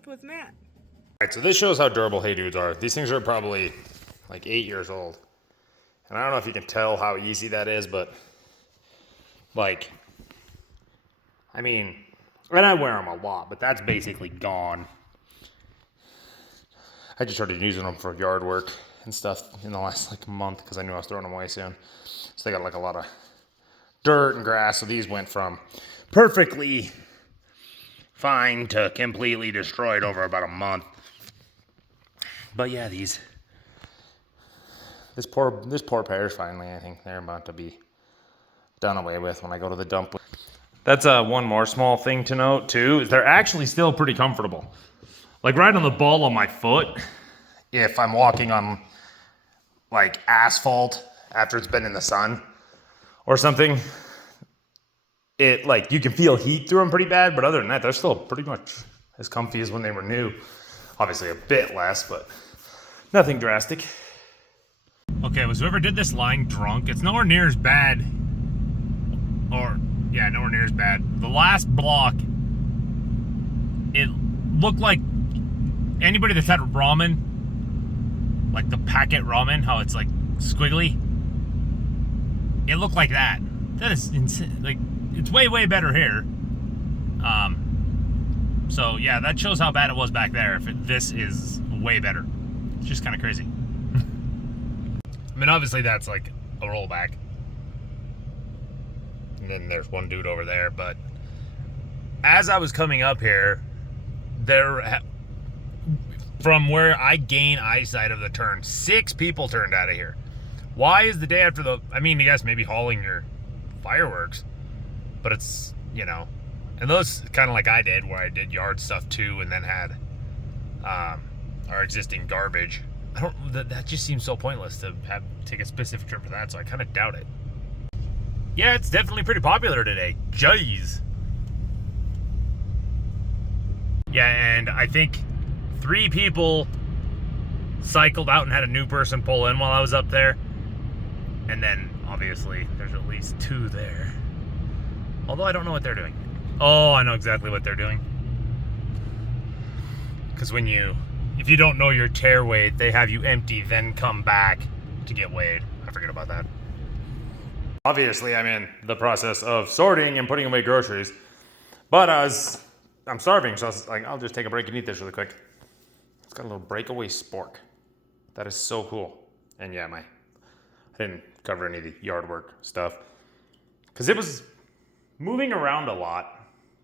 dump with Matt. Alright, so this shows how durable Hey Dudes are. These things are probably like 8 years old. And I don't know if you can tell how easy that is, but like, I mean, and I wear them a lot, but that's basically gone. I just started using them for yard work and stuff in the last like month because I knew I was throwing them away soon. So they got like a lot of dirt and grass. So these went from perfectly fine to completely destroyed over about a month. But yeah, this poor pair's finally, I think they're about to be done away with when I go to the dump. That's one more small thing to note too, is they're actually still pretty comfortable. Like right on the ball of my foot, if I'm walking on like asphalt after it's been in the sun or something, it like you can feel heat through them pretty bad, but other than that, they're still pretty much as comfy as when they were new. Obviously a bit less, but nothing drastic. Okay, was whoever did this line drunk? It's nowhere near as bad. Nowhere near as bad. The last block, it looked like anybody that's had ramen, like the packet ramen, how it's like squiggly, it looked like that. That is insane. Like, it's way, way better here. So yeah, that shows how bad it was back there. This is way better. It's just kind of crazy. I mean, obviously that's like a rollback. And then there's one dude over there, but as I was coming up here, from where I gain eyesight of the turn, 6 people turned out of here. Why is the day after I mean, you guys may be hauling your fireworks, but it's, you know, and those kind of like I did, where I did yard stuff too, and then had our existing garbage. That just seems so pointless to take a specific trip for that, so I kind of doubt it. Yeah, it's definitely pretty popular today. Jeez. Yeah, and I think 3 people cycled out and had a new person pull in while I was up there. And then, obviously, there's at least 2 there. Although I don't know what they're doing. Oh, I know exactly what they're doing. Because if you don't know your tear weight, they have you empty, then come back to get weighed. I forget about that. Obviously, I'm in the process of sorting and putting away groceries. But I'm starving, so I was like, I'll just take a break and eat this really quick. It's got a little breakaway spork. That is so cool. And yeah, I didn't cover any of the yard work stuff because it was moving around a lot.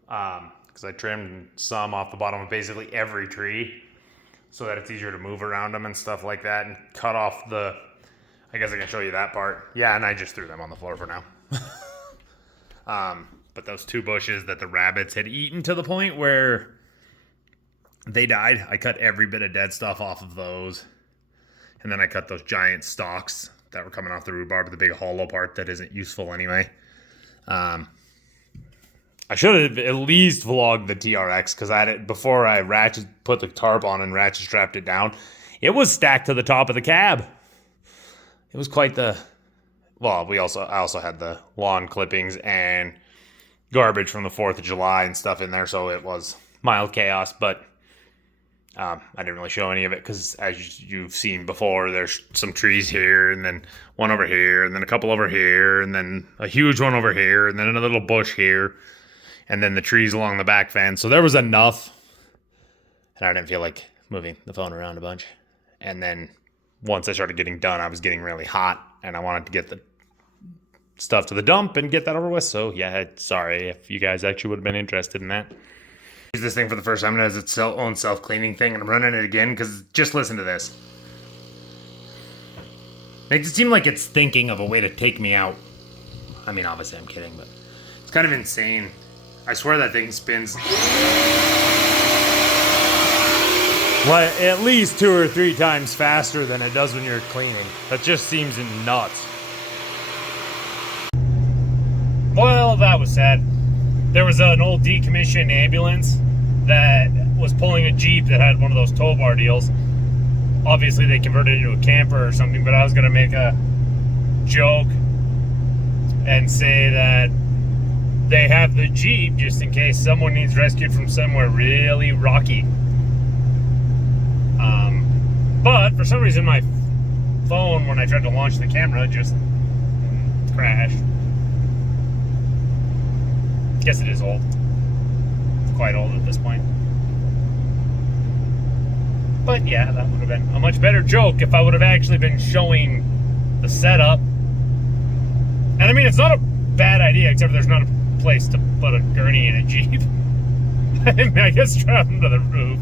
Because I trimmed some off the bottom of basically every tree so that it's easier to move around them and stuff like that, and cut off I guess I can show you that part. Yeah, and I just threw them on the floor for now. But those 2 bushes that the rabbits had eaten to the point where they died, I cut every bit of dead stuff off of those. And then I cut those giant stalks that were coming off the rhubarb, the big hollow part that isn't useful anyway. I should have at least vlogged the TRX because I had it before I put the tarp on and ratchet strapped it down. It was stacked to the top of the cab. It was quite the... Well, I also had the lawn clippings and garbage from the 4th of July and stuff in there, so it was mild chaos, but I didn't really show any of it because, as you've seen before, there's some trees here, and then one over here, and then a couple over here, and then a huge one over here, and then another little bush here, and then the trees along the back fence. So there was enough, and I didn't feel like moving the phone around a bunch. And then once I started getting done, I was getting really hot, and I wanted to get the stuff to the dump and get that over with. So yeah, sorry if you guys actually would have been interested in that. Use this thing for the first time. It has its own self-cleaning thing, and I'm running it again because just listen to this. Makes it seem like it's thinking of a way to take me out. I mean, obviously I'm kidding, but it's kind of insane. I swear that thing spins like at least 2 or 3 times faster than it does when you're cleaning. That just seems nuts. Well, that was sad. There was an old decommissioned ambulance that was pulling a Jeep that had one of those tow bar deals. Obviously they converted it into a camper or something, but I was gonna make a joke and say that they have the Jeep just in case someone needs rescued from somewhere really rocky. some reason my phone, when I tried to launch the camera, just crashed. Guess it is old. It's quite old at this point. But yeah, that would have been a much better joke if I would have actually been showing the setup. And I mean, it's not a bad idea, except there's not a place to put a gurney in a Jeep. I mean, I guess strap them to the roof.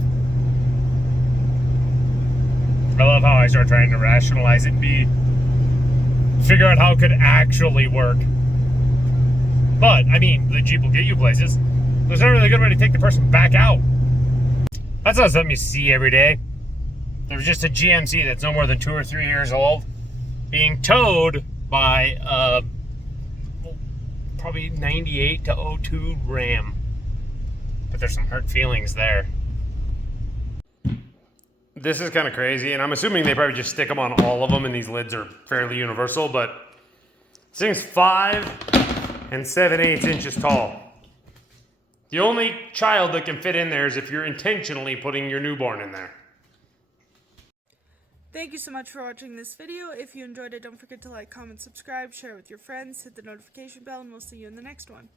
I love how I start trying to rationalize it and figure out how it could actually work. But, I mean, the Jeep will get you places. There's not really a good way to take the person back out. That's not something you see every day. There's just a GMC that's no more than 2 or 3 years old being towed by a probably 98 to 02 Ram. But there's some hurt feelings there. This is kind of crazy, and I'm assuming they probably just stick them on all of them, and these lids are fairly universal, but this thing's 5 7/8 inches tall. The only child that can fit in there is if you're intentionally putting your newborn in there. Thank you so much for watching this video. If you enjoyed it, don't forget to like, comment, subscribe, share it with your friends, hit the notification bell, and we'll see you in the next one.